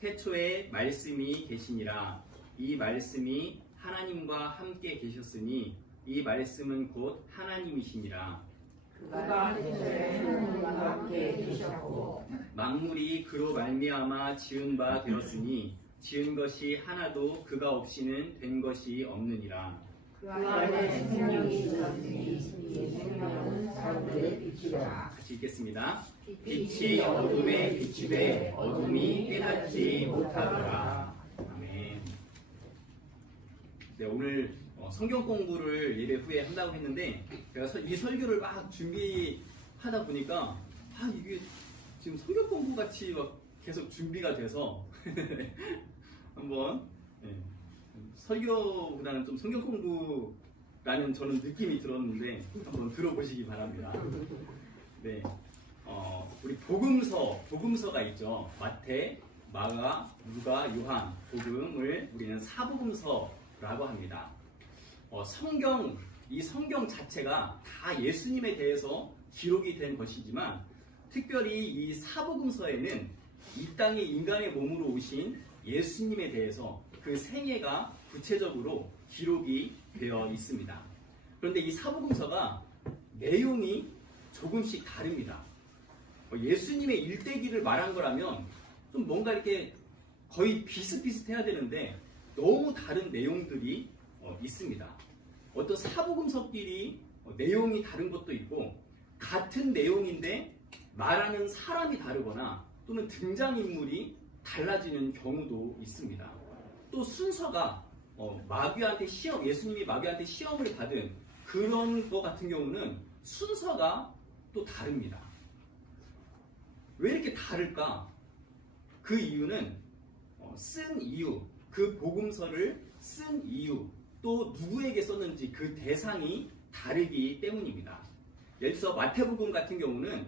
태초에 말씀이 계시니라. 이 말씀이 하나님과 함께 계셨으니 이 말씀은 곧 하나님이시니라. 그가 태초에 하나님과 함께 계셨고 만물이 그로 말미암아 지은 바 되었으니 지은 것이 하나도 그가 없이는 된 것이 없느니라. 그 안에 생명이 있었으니 이 생명은 사람들의 빛이라. 같이 읽겠습니다. 빛이 어둠에 비추되 어둠이 깨닫지 못하더라. 아멘. 네, 오늘 성경 공부를 예배 후에 한다고 했는데 제가 이 설교를 막 준비하다 보니까 이게 지금 성경 공부 같이 막 계속 준비가 돼서 한번 설교보다는 좀 성경 공부라는 저는 느낌이 들었는데 한번 들어보시기 바랍니다. 네, 우리 복음서가 있죠. 마태, 마가, 누가, 요한 복음을 우리는 사복음서라고 합니다. 이 성경 자체가 다 예수님에 대해서 기록이 된 것이지만 특별히 이 사복음서에는 이 땅에 인간의 몸으로 오신 예수님에 대해서 그 생애가 구체적으로 기록이 되어 있습니다. 그런데 이 사복음서가 내용이 조금씩 다릅니다. 예수님의 일대기를 말한 거라면 좀 뭔가 이렇게 거의 비슷비슷해야 되는데 너무 다른 내용들이 있습니다. 어떤 사복음서끼리 내용이 다른 것도 있고 같은 내용인데 말하는 사람이 다르거나 또는 등장인물이 달라지는 경우도 있습니다. 또 순서가 예수님이 마귀한테 시험을 받은 그런 것 같은 경우는 순서가 또 다릅니다. 왜 이렇게 다를까? 그 이유는 쓴 이유, 그 복음서를 쓴 이유, 또 누구에게 썼는지 그 대상이 다르기 때문입니다. 예를 들어서 마태복음 같은 경우는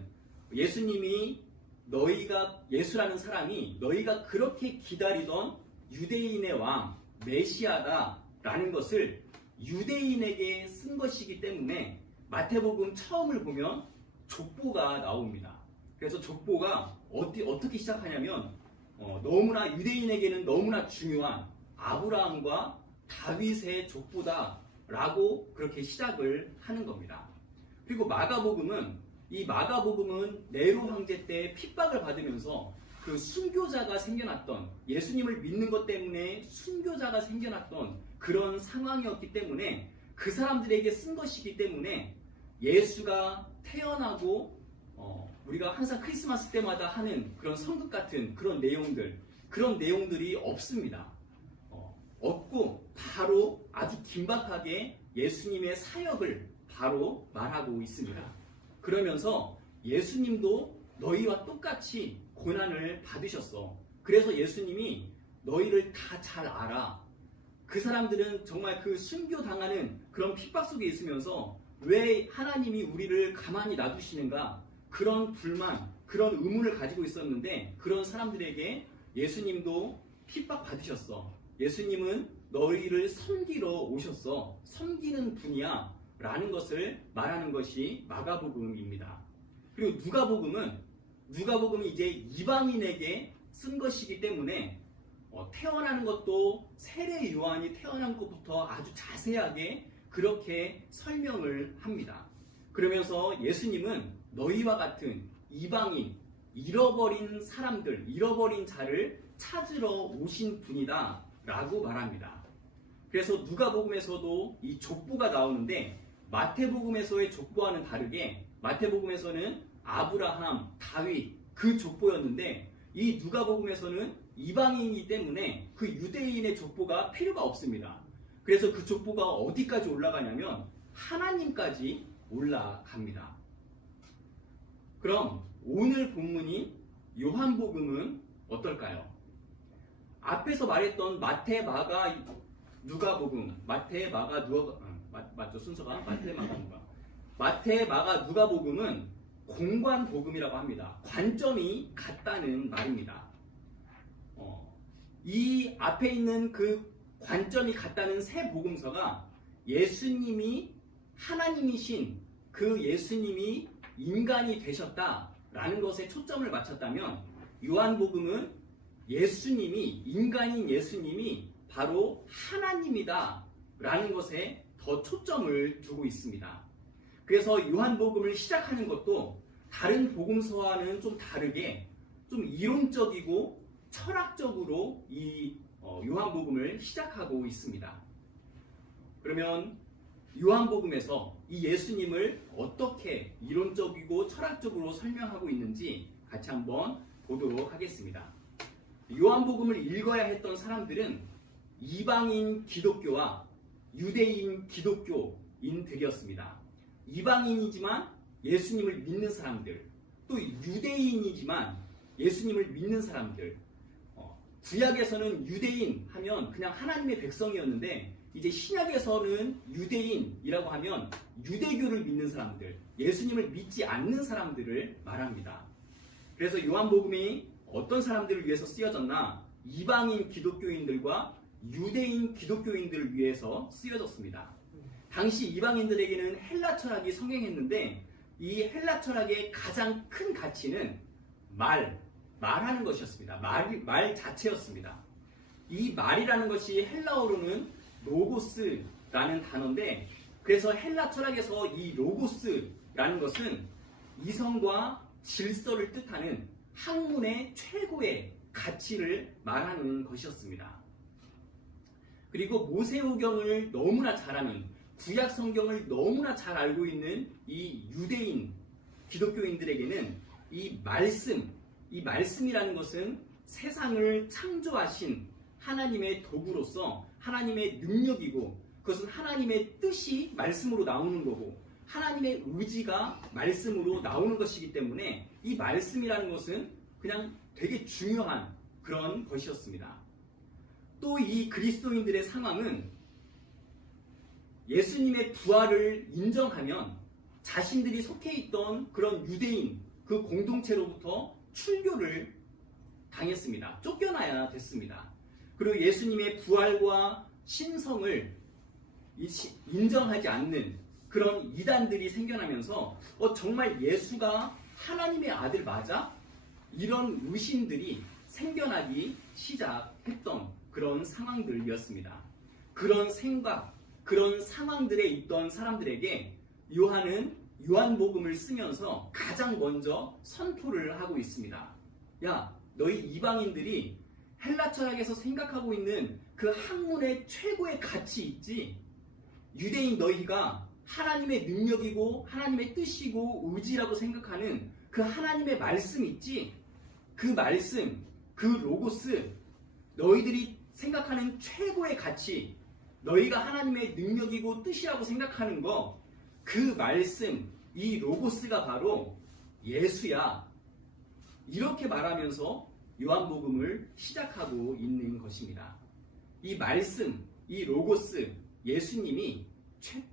예수라는 사람이 너희가 그렇게 기다리던 유대인의 왕 메시아다라는 것을 유대인에게 쓴 것이기 때문에 마태복음 처음을 보면 족보가 나옵니다. 그래서 족보가 어떻게 시작하냐면 너무나 유대인에게는 너무나 중요한 아브라함과 다윗의 족보다라고 그렇게 시작을 하는 겁니다. 그리고 마가복음은 네로 황제 때 핍박을 받으면서 그 순교자가 생겨났던, 예수님을 믿는 것 때문에 순교자가 생겨났던 그런 상황이었기 때문에 그 사람들에게 쓴 것이기 때문에 예수가 태어나고 우리가 항상 크리스마스 때마다 하는 그런 성극 같은 그런 내용들이 없습니다. 없고 바로 아주 긴박하게 예수님의 사역을 바로 말하고 있습니다. 그러면서 예수님도 너희와 똑같이 고난을 받으셨어. 그래서 예수님이 너희를 다 잘 알아. 그 사람들은 정말 그 순교당하는 그런 핍박 속에 있으면서 왜 하나님이 우리를 가만히 놔두시는가? 그런 불만, 그런 의문을 가지고 있었는데 그런 사람들에게 예수님도 핍박 받으셨어. 예수님은 너희를 섬기러 오셨어. 섬기는 분이야. 라는 것을 말하는 것이 마가복음입니다. 그리고 누가복음이 이제 이방인에게 쓴 것이기 때문에 태어나는 것도 세례 요한이 태어난 것부터 아주 자세하게 그렇게 설명을 합니다. 그러면서 예수님은 너희와 같은 이방인, 잃어버린 사람들, 잃어버린 자를 찾으러 오신 분이다 라고 말합니다. 그래서 누가복음에서도 이 족보가 나오는데 마태복음에서의 족보와는 다르게 마태복음에서는 아브라함, 다윗 그 족보였는데 이 누가복음에서는 이방인이기 때문에 그 유대인의 족보가 필요가 없습니다. 그래서 그 족보가 어디까지 올라가냐면 하나님까지 올라갑니다. 그럼 오늘 본문인 요한복음은 어떨까요? 앞에서 말했던 마태, 마가, 누가복음, 마태, 마가, 맞죠? 순서가 마태, 마가, 누가. 마태, 마가, 누가복음은 공관복음이라고 합니다. 관점이 같다는 말입니다. 이 앞에 있는 그 관점이 같다는 세 복음서가 예수님이 하나님이신 그 예수님이 인간이 되셨다라는 것에 초점을 맞췄다면 요한복음은 예수님이, 인간인 예수님이 바로 하나님이다 라는 것에 더 초점을 두고 있습니다. 그래서 요한복음을 시작하는 것도 다른 복음서와는 좀 다르게 좀 이론적이고 철학적으로 이 요한복음을 시작하고 있습니다. 그러면 요한복음에서 이 예수님을 어떻게 이론적이고 철학적으로 설명하고 있는지 같이 한번 보도록 하겠습니다. 요한복음을 읽어야 했던 사람들은 이방인 기독교와 유대인 기독교인들이었습니다. 이방인이지만 예수님을 믿는 사람들, 또 유대인이지만 예수님을 믿는 사람들. 구약에서는 유대인 하면 그냥 하나님의 백성이었는데 이제 신약에서는 유대인이라고 하면 유대교를 믿는 사람들, 예수님을 믿지 않는 사람들을 말합니다. 그래서 요한복음이 어떤 사람들을 위해서 쓰여졌나? 이방인 기독교인들과 유대인 기독교인들을 위해서 쓰여졌습니다. 당시 이방인들에게는 헬라 철학이 성행했는데 이 헬라 철학의 가장 큰 가치는 말하는 것이었습니다. 말 자체였습니다. 이 말이라는 것이 헬라어로는 로고스라는 단어인데, 그래서 헬라 철학에서 이 로고스라는 것은 이성과 질서를 뜻하는 학문의 최고의 가치를 말하는 것이었습니다. 그리고 모세오경을 너무나 잘 아는, 구약 성경을 너무나 잘 알고 있는 이 유대인 기독교인들에게는 이 말씀이라는 것은 세상을 창조하신 하나님의 도구로서 하나님의 능력이고, 그것은 하나님의 뜻이 말씀으로 나오는 거고 하나님의 의지가 말씀으로 나오는 것이기 때문에 이 말씀이라는 것은 그냥 되게 중요한 그런 것이었습니다. 또 이 그리스도인들의 상황은 예수님의 부활을 인정하면 자신들이 속해 있던 그런 유대인 그 공동체로부터 출교를 당했습니다. 쫓겨나야 됐습니다. 그리고 예수님의 부활과 신성을 인정하지 않는 그런 이단들이 생겨나면서 정말 예수가 하나님의 아들 맞아? 이런 의심들이 생겨나기 시작했던 그런 상황들이었습니다. 그런 생각, 그런 상황들에 있던 사람들에게 요한은 요한복음을 쓰면서 가장 먼저 선포를 하고 있습니다. 야, 너희 이방인들이 헬라 철학에서 생각하고 있는 그 학문의 최고의 가치 있지? 유대인 너희가 하나님의 능력이고 하나님의 뜻이고 의지라고 생각하는 그 하나님의 말씀 있지? 그 말씀, 그 로고스, 너희들이 생각하는 최고의 가치, 너희가 하나님의 능력이고 뜻이라고 생각하는 거, 그 말씀, 이 로고스가 바로 예수야. 이렇게 말하면서 요한복음을 시작하고 있는 것입니다. 이 말씀, 이 로고스, 예수님이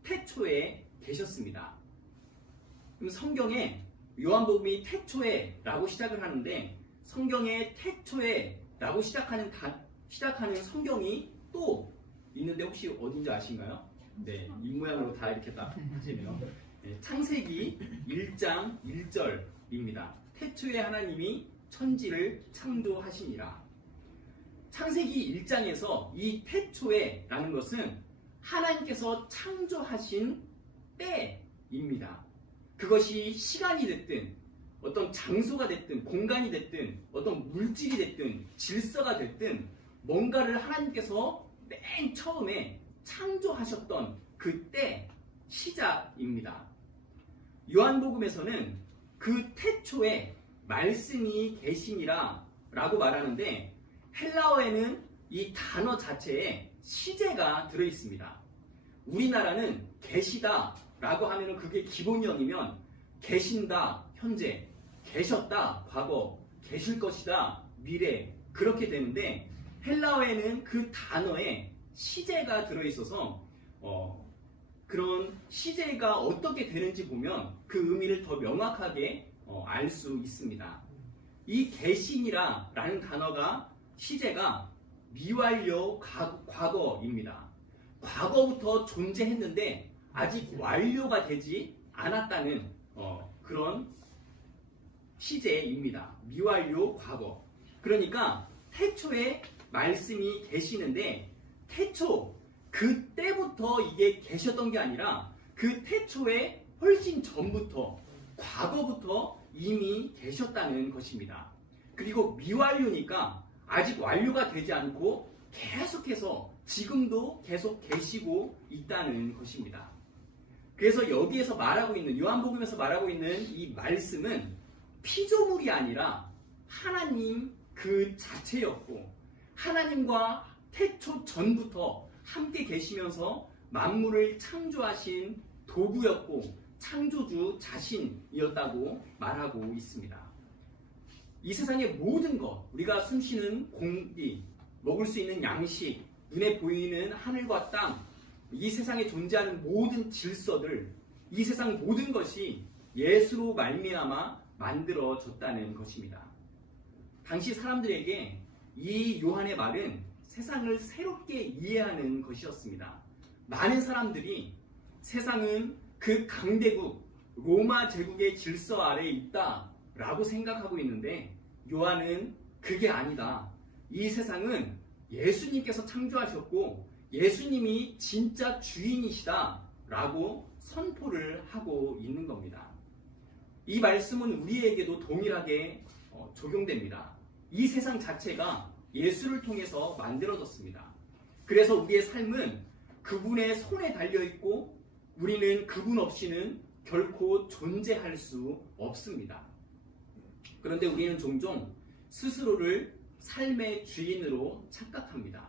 태초에 계셨습니다. 그럼 성경에 요한복음이 태초에 라고 시작을 하는데, 성경에 태초에 라고 시작하는 성경이 또 있는데 혹시 어딘지 아신가요? 네, 이 모양으로 다 이렇게 딱 하시면 창세기 1장 1절입니다. 태초에 하나님이 천지를 창조하시니라. 창세기 1장에서 이 태초에 라는 것은 하나님께서 창조하신 때입니다. 그것이 시간이 됐든 어떤 장소가 됐든 공간이 됐든 어떤 물질이 됐든 질서가 됐든 뭔가를 하나님께서 맨 처음에 창조하셨던 그때 시작입니다. 요한복음에서는 그 태초에 말씀이 계시니라 라고 말하는데, 헬라어에는 이 단어 자체에 시제가 들어있습니다. 우리나라는 계시다 라고 하면 그게 기본형이면 계신다 현재, 계셨다 과거, 계실 것이다 미래, 그렇게 되는데 헬라어에는 그 단어에 시제가 들어있어서 그런 시제가 어떻게 되는지 보면 그 의미를 더 명확하게 알 수 있습니다. 이 계시니라 라는 단어가 시제가 미완료 과거입니다. 과거부터 존재했는데 아직 완료가 되지 않았다는 그런 시제입니다. 미완료 과거. 그러니까 태초에 말씀이 계시는데 태초 그때부터 이게 계셨던 게 아니라 그 태초에 훨씬 전부터 과거부터 이미 계셨다는 것입니다. 그리고 미완료니까 아직 완료가 되지 않고 계속해서 지금도 계속 계시고 있다는 것입니다. 그래서 여기에서 말하고 있는 요한복음에서 말하고 있는 이 말씀은 피조물이 아니라 하나님 그 자체였고 하나님과 태초 전부터 함께 계시면서 만물을 창조하신 도구였고 창조주 자신이었다고 말하고 있습니다. 이 세상의 모든 것, 우리가 숨쉬는 공기, 먹을 수 있는 양식, 눈에 보이는 하늘과 땅, 이 세상에 존재하는 모든 질서들, 이 세상 모든 것이 예수로 말미암아 만들어졌다는 것입니다. 당시 사람들에게 이 요한의 말은 세상을 새롭게 이해하는 것이었습니다. 많은 사람들이 세상은 그 강대국 로마 제국의 질서 아래에 있다라고 생각하고 있는데 요한은 그게 아니다. 이 세상은 예수님께서 창조하셨고 예수님이 진짜 주인이시다라고 선포를 하고 있는 겁니다. 이 말씀은 우리에게도 동일하게 적용됩니다. 이 세상 자체가 예수를 통해서 만들어졌습니다. 그래서 우리의 삶은 그분의 손에 달려있고 우리는 그분 없이는 결코 존재할 수 없습니다. 그런데 우리는 종종 스스로를 삶의 주인으로 착각합니다.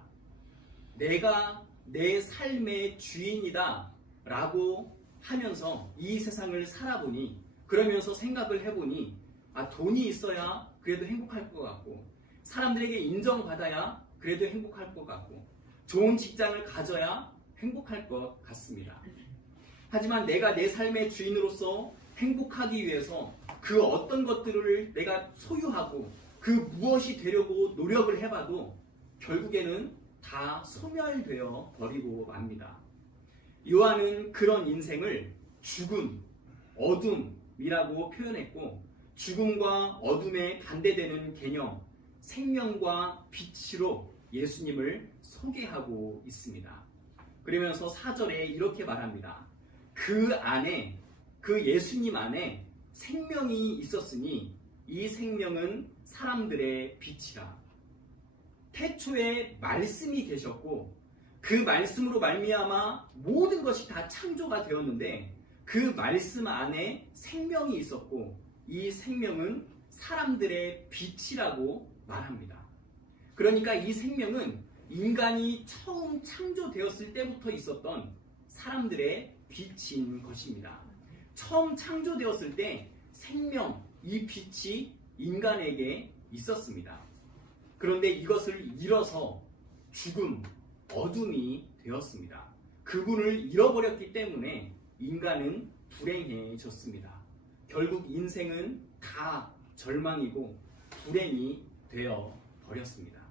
내가 내 삶의 주인이다 라고 하면서 이 세상을 살아보니 그러면서 생각을 해보니 돈이 있어야 그래도 행복할 것 같고 사람들에게 인정받아야 그래도 행복할 것 같고 좋은 직장을 가져야 행복할 것 같습니다. 하지만 내가 내 삶의 주인으로서 행복하기 위해서 그 어떤 것들을 내가 소유하고 그 무엇이 되려고 노력을 해봐도 결국에는 다 소멸되어 버리고 맙니다. 요한은 그런 인생을 죽음, 어둠이라고 표현했고 죽음과 어둠에 반대되는 개념, 생명과 빛으로 예수님을 소개하고 있습니다. 그러면서 4절에 이렇게 말합니다. 그 안에, 그 예수님 안에 생명이 있었으니 이 생명은 사람들의 빛이라. 태초에 말씀이 계셨고 그 말씀으로 말미암아 모든 것이 다 창조가 되었는데 그 말씀 안에 생명이 있었고 이 생명은 사람들의 빛이라고 말합니다. 그러니까 이 생명은 인간이 처음 창조되었을 때부터 있었던 사람들의 빛인 것입니다. 처음 창조되었을 때 생명, 이 빛이 인간에게 있었습니다. 그런데 이것을 잃어서 죽음, 어둠이 되었습니다. 그분을 잃어버렸기 때문에 인간은 불행해졌습니다. 결국 인생은 다 절망이고 불행이 되어 버렸습니다.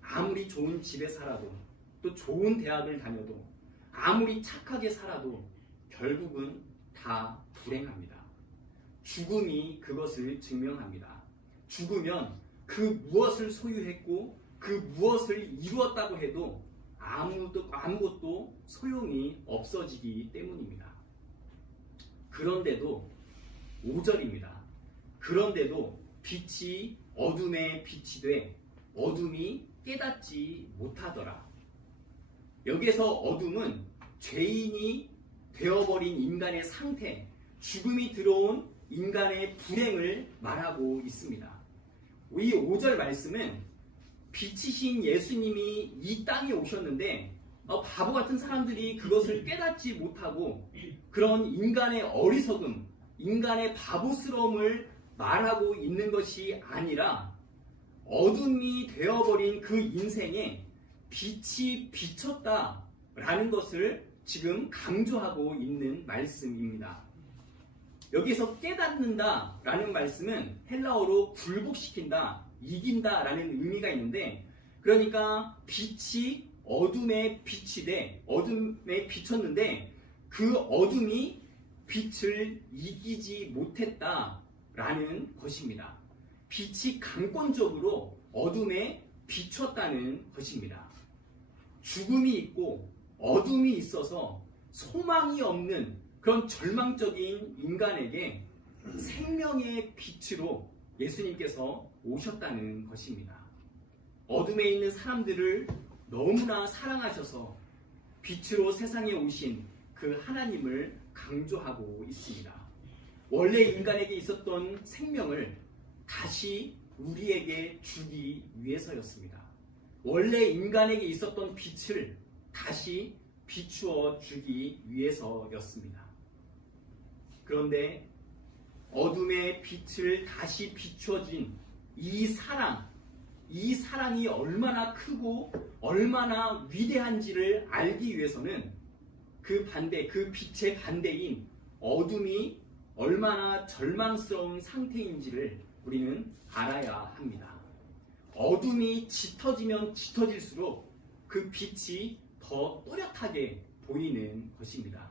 아무리 좋은 집에 살아도 또 좋은 대학을 다녀도 아무리 착하게 살아도 결국은 다 불행합니다. 죽음이 그것을 증명합니다. 죽으면 그 무엇을 소유했고 그 무엇을 이루었다고 해도 아무것도 소용이 없어지기 때문입니다. 그런데도 5절입니다. 그런데도 빛이 어둠에 빛이 돼 어둠이 깨닫지 못하더라. 여기에서 어둠은 죄인이 되어버린 인간의 상태, 죽음이 들어온 인간의 불행을 말하고 있습니다. 이 5절 말씀은 빛이신 예수님이 이 땅에 오셨는데 바보 같은 사람들이 그것을 깨닫지 못하고 그런 인간의 어리석음, 인간의 바보스러움을 말하고 있는 것이 아니라 어둠이 되어버린 그 인생에 빛이 비쳤다라는 것을 지금 강조하고 있는 말씀입니다. 여기서 깨닫는다라는 말씀은 헬라어로 굴복시킨다, 이긴다라는 의미가 있는데 그러니까 빛이 어둠에 빛이 돼 어둠에 비쳤는데 그 어둠이 빛을 이기지 못했다라는 것입니다. 빛이 강권적으로 어둠에 비췄다는 것입니다. 죽음이 있고 어둠이 있어서 소망이 없는 그런 절망적인 인간에게 생명의 빛으로 예수님께서 오셨다는 것입니다. 어둠에 있는 사람들을 너무나 사랑하셔서 빛으로 세상에 오신 그 하나님을 강조하고 있습니다. 원래 인간에게 있었던 생명을 다시 우리에게 주기 위해서였습니다. 원래 인간에게 있었던 빛을 다시 비추어 주기 위해서였습니다. 그런데 어둠의 빛을 다시 비추어진 이 사랑이 얼마나 크고 얼마나 위대한지를 알기 위해서는 그 빛의 반대인 어둠이 얼마나 절망스러운 상태인지를 우리는 알아야 합니다. 어둠이 짙어지면 짙어질수록 그 빛이 더 또렷하게 보이는 것입니다.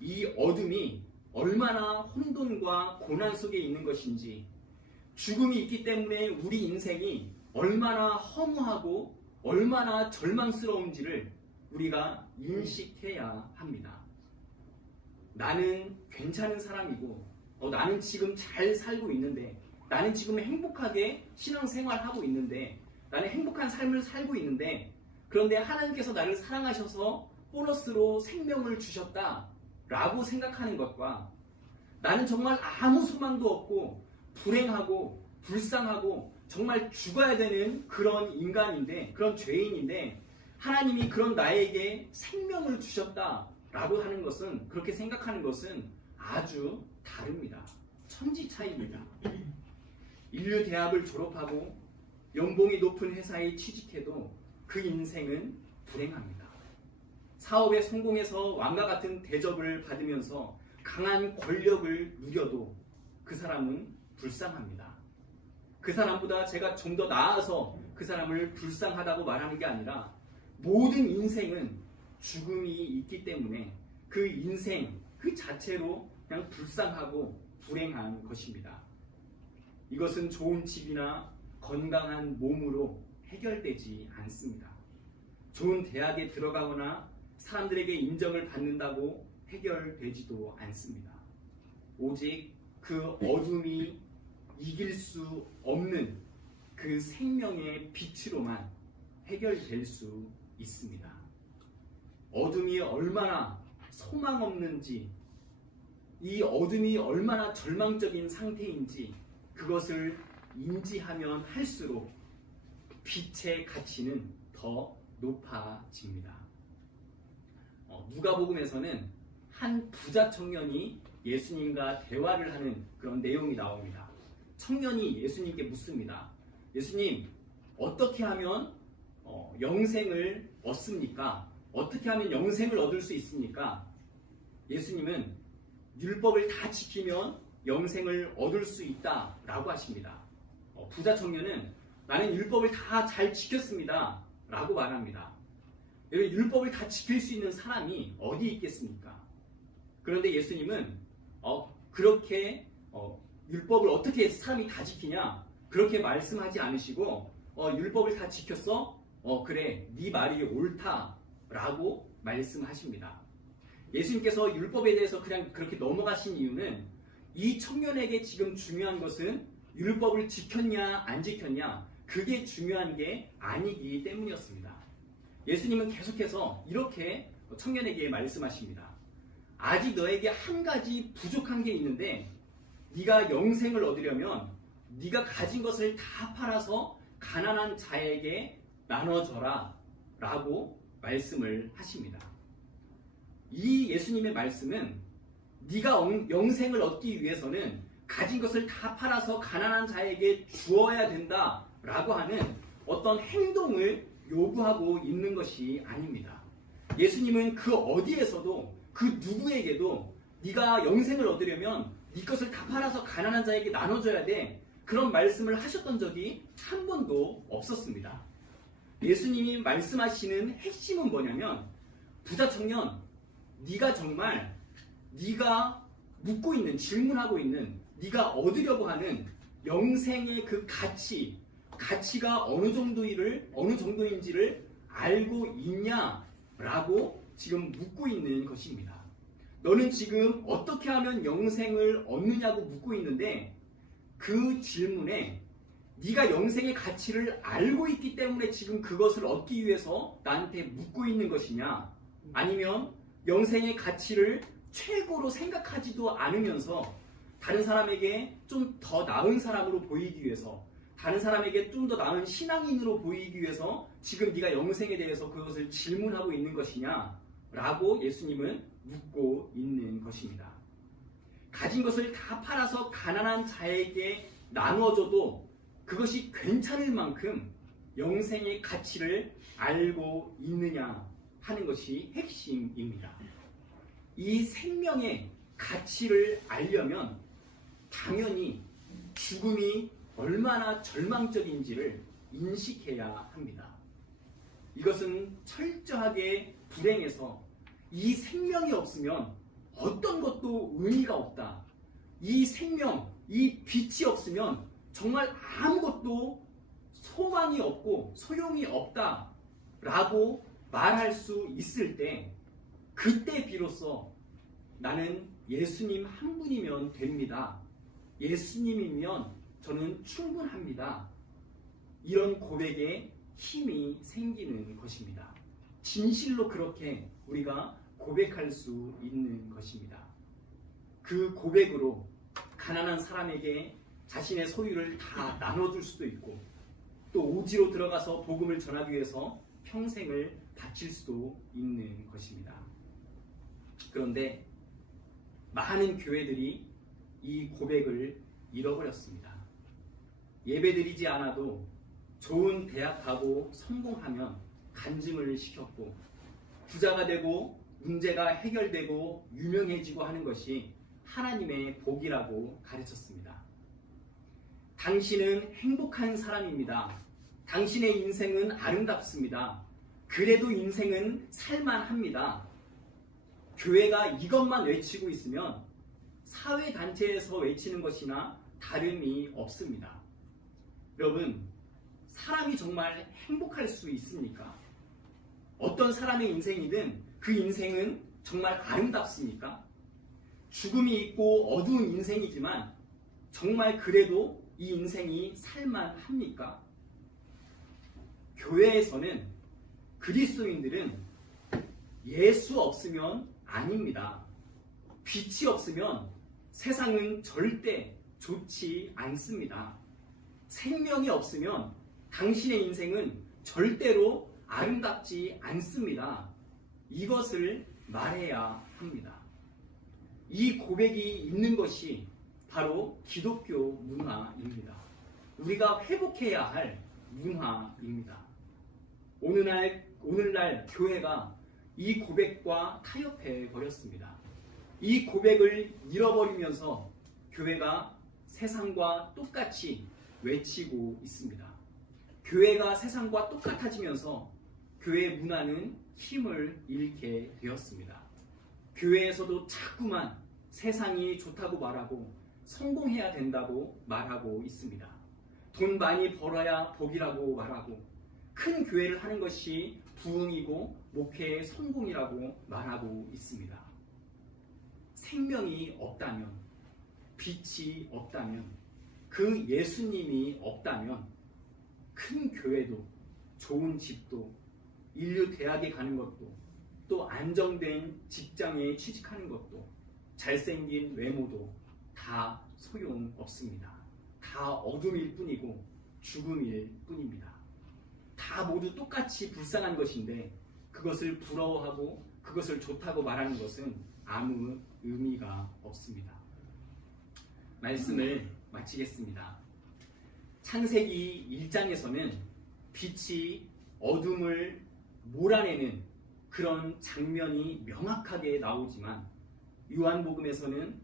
이 어둠이 얼마나 혼돈과 고난 속에 있는 것인지, 죽음이 있기 때문에 우리 인생이 얼마나 허무하고 얼마나 절망스러운지를 우리가 인식해야 합니다. 나는 괜찮은 사람이고, 나는 지금 잘 살고 있는데, 나는 지금 행복하게 신앙생활하고 있는데, 나는 행복한 삶을 살고 있는데, 그런데 하나님께서 나를 사랑하셔서 보너스로 생명을 주셨다라고 생각하는 것과, 나는 정말 아무 소망도 없고 불행하고 불쌍하고 정말 죽어야 되는 그런 인간인데, 그런 죄인인데 하나님이 그런 나에게 생명을 주셨다라고 하는 것은, 그렇게 생각하는 것은 아주 다릅니다. 천지 차이입니다. 인류 대학을 졸업하고 연봉이 높은 회사에 취직해도 그 인생은 불행합니다. 사업에 성공해서 왕과 같은 대접을 받으면서 강한 권력을 누려도 그 사람은 불쌍합니다. 그 사람보다 제가 좀 더 나아서 그 사람을 불쌍하다고 말하는 게 아니라, 모든 인생은 죽음이 있기 때문에 그 인생 그 자체로 그냥 불쌍하고 불행한 것입니다. 이것은 좋은 집이나 건강한 몸으로 해결되지 않습니다. 좋은 대학에 들어가거나 사람들에게 인정을 받는다고 해결되지도 않습니다. 오직 그 어둠이 이길 수 없는 그 생명의 빛으로만 해결될 수 있습니다. 어둠이 얼마나 소망 없는지, 이 어둠이 얼마나 절망적인 상태인지 그것을 인지하면 할수록 빛의 가치는 더 높아집니다. 누가복음에서는 한 부자 청년이 예수님과 대화를 하는 그런 내용이 나옵니다. 청년이 예수님께 묻습니다. 예수님, 어떻게 하면 영생을 얻습니까? 어떻게 하면 영생을 얻을 수 있습니까? 예수님은 율법을 다 지키면 영생을 얻을 수 있다라고 하십니다. 부자 청년은 나는 율법을 다 잘 지켰습니다 라고 말합니다. 율법을 다 지킬 수 있는 사람이 어디 있겠습니까? 그런데 예수님은 그렇게 율법을 어떻게 사람이 다 지키냐, 그렇게 말씀하지 않으시고 율법을 다 지켰어? 그래, 네 말이 옳다라고 말씀하십니다. 예수님께서 율법에 대해서 그냥 그렇게 넘어가신 이유는, 이 청년에게 지금 중요한 것은 율법을 지켰냐 안 지켰냐, 그게 중요한 게 아니기 때문이었습니다. 예수님은 계속해서 이렇게 청년에게 말씀하십니다. 아직 너에게 한 가지 부족한 게 있는데, 네가 영생을 얻으려면 네가 가진 것을 다 팔아서 가난한 자에게 나눠줘라 라고 말씀을 하십니다. 이 예수님의 말씀은 네가 영생을 얻기 위해서는 가진 것을 다 팔아서 가난한 자에게 주어야 된다 라고 하는 어떤 행동을 요구하고 있는 것이 아닙니다. 예수님은 그 어디에서도 그 누구에게도 네가 영생을 얻으려면 네 것을 다 팔아서 가난한 자에게 나눠줘야 돼, 그런 말씀을 하셨던 적이 한 번도 없었습니다. 예수님이 말씀하시는 핵심은 뭐냐면, 부자 청년, 네가 정말 네가 묻고 있는, 질문하고 있는, 네가 얻으려고 하는 영생의 그 가치, 가치가 어느 정도인지를 알고 있냐라고 지금 묻고 있는 것입니다. 너는 지금 어떻게 하면 영생을 얻느냐고 묻고 있는데 그 질문에 네가 영생의 가치를 알고 있기 때문에 지금 그것을 얻기 위해서 나한테 묻고 있는 것이냐, 아니면 영생의 가치를 최고로 생각하지도 않으면서 다른 사람에게 좀 더 나은 사람으로 보이기 위해서, 다른 사람에게 좀 더 나은 신앙인으로 보이기 위해서 지금 네가 영생에 대해서 그것을 질문하고 있는 것이냐 라고 예수님은 묻고 있는 것입니다. 가진 것을 다 팔아서 가난한 자에게 나눠줘도 그것이 괜찮을 만큼 영생의 가치를 알고 있느냐 하는 것이 핵심입니다. 이 생명의 가치를 알려면 당연히 죽음이 얼마나 절망적인지를 인식해야 합니다. 이것은 철저하게 불행해서 이 생명이 없으면 어떤 것도 의미가 없다. 이 생명, 이 빛이 없으면 정말 아무것도 소망이 없고 소용이 없다 라고 말할 수 있을 때, 그때 비로소 나는 예수님 한 분이면 됩니다. 예수님이면 저는 충분합니다. 이런 고백에 힘이 생기는 것입니다. 진실로 그렇게 우리가 고백할 수 있는 것입니다. 그 고백으로 가난한 사람에게 자신의 소유를 다 나눠줄 수도 있고, 또 오지로 들어가서 복음을 전하기 위해서 평생을 바칠 수도 있는 것입니다. 그런데 많은 교회들이 이 고백을 잃어버렸습니다. 예배드리지 않아도 좋은 대학 가고 성공하면 간증을 시켰고, 부자가 되고 문제가 해결되고 유명해지고 하는 것이 하나님의 복이라고 가르쳤습니다. 당신은 행복한 사람입니다. 당신의 인생은 아름답습니다. 그래도 인생은 살만합니다. 교회가 이것만 외치고 있으면 사회단체에서 외치는 것이나 다름이 없습니다. 여러분, 사람이 정말 행복할 수 있습니까? 어떤 사람의 인생이든 그 인생은 정말 아름답습니까? 죽음이 있고 어두운 인생이지만 정말 그래도 이 인생이 살만합니까? 교회에서는, 그리스도인들은 예수 없으면 아닙니다. 빛이 없으면 세상은 절대 좋지 않습니다. 생명이 없으면 당신의 인생은 절대로 아름답지 않습니다. 이것을 말해야 합니다. 이 고백이 있는 것이 바로 기독교 문화입니다. 우리가 회복해야 할 문화입니다. 오늘날 교회가 이 고백과 타협해 버렸습니다. 이 고백을 잃어버리면서 교회가 세상과 똑같이 외치고 있습니다. 교회가 세상과 똑같아지면서 교회 문화는 힘을 잃게 되었습니다. 교회에서도 자꾸만 세상이 좋다고 말하고 성공해야 된다고 말하고 있습니다. 돈 많이 벌어야 복이라고 말하고, 큰 교회를 하는 것이 부흥이고 목회의 성공이라고 말하고 있습니다. 생명이 없다면, 빛이 없다면, 그 예수님이 없다면 큰 교회도, 좋은 집도, 인류 대학에 가는 것도, 또 안정된 직장에 취직하는 것도, 잘생긴 외모도 다 소용없습니다. 다 어둠일 뿐이고 죽음일 뿐입니다. 다 모두 똑같이 불쌍한 것인데 그것을 부러워하고 그것을 좋다고 말하는 것은 아무 의미가 없습니다. 말씀을 마치겠습니다. 창세기 1장에서는 빛이 어둠을 몰아내는 그런 장면이 명확하게 나오지만, 요한복음에서는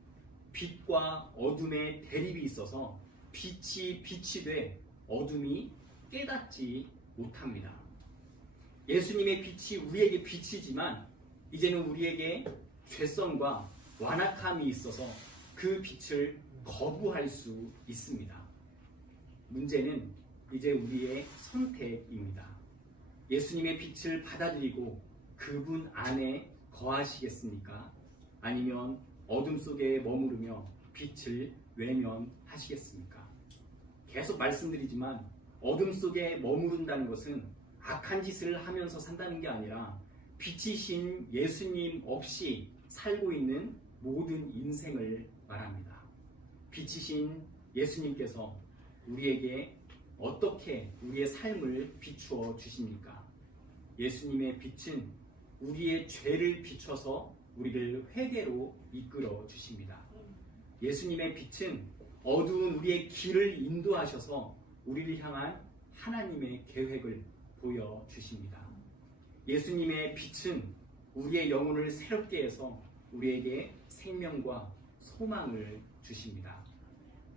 빛과 어둠의 대립이 있어서 빛이 빛이 돼 어둠이 깨닫지 못합니다. 예수님의 빛이 우리에게 빛이지만 이제는 우리에게 죄성과 완악함이 있어서 그 빛을 거부할 수 있습니다. 문제는 이제 우리의 선택입니다. 예수님의 빛을 받아들이고 그분 안에 거하시겠습니까? 아니면 어둠 속에 머무르며 빛을 외면하시겠습니까? 계속 말씀드리지만 어둠 속에 머무른다는 것은 악한 짓을 하면서 산다는 게 아니라 빛이신 예수님 없이 살고 있는 모든 인생을 말합니다. 빛이신 예수님께서 우리에게 어떻게 우리의 삶을 비추어 주십니까? 예수님의 빛은 우리의 죄를 비춰서 우리를 회개로 이끌어 주십니다. 예수님의 빛은 어두운 우리의 길을 인도하셔서 우리를 향한 하나님의 계획을 보여주십니다. 예수님의 빛은 우리의 영혼을 새롭게 해서 우리에게 생명과 소망을 주십니다.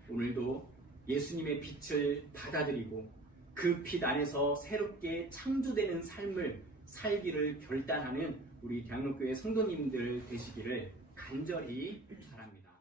오늘도 예수님의 빛을 받아들이고 그 빛 안에서 새롭게 창조되는 삶을 살기를 결단하는 우리 대학로교회 성도님들 되시기를 간절히 바랍니다.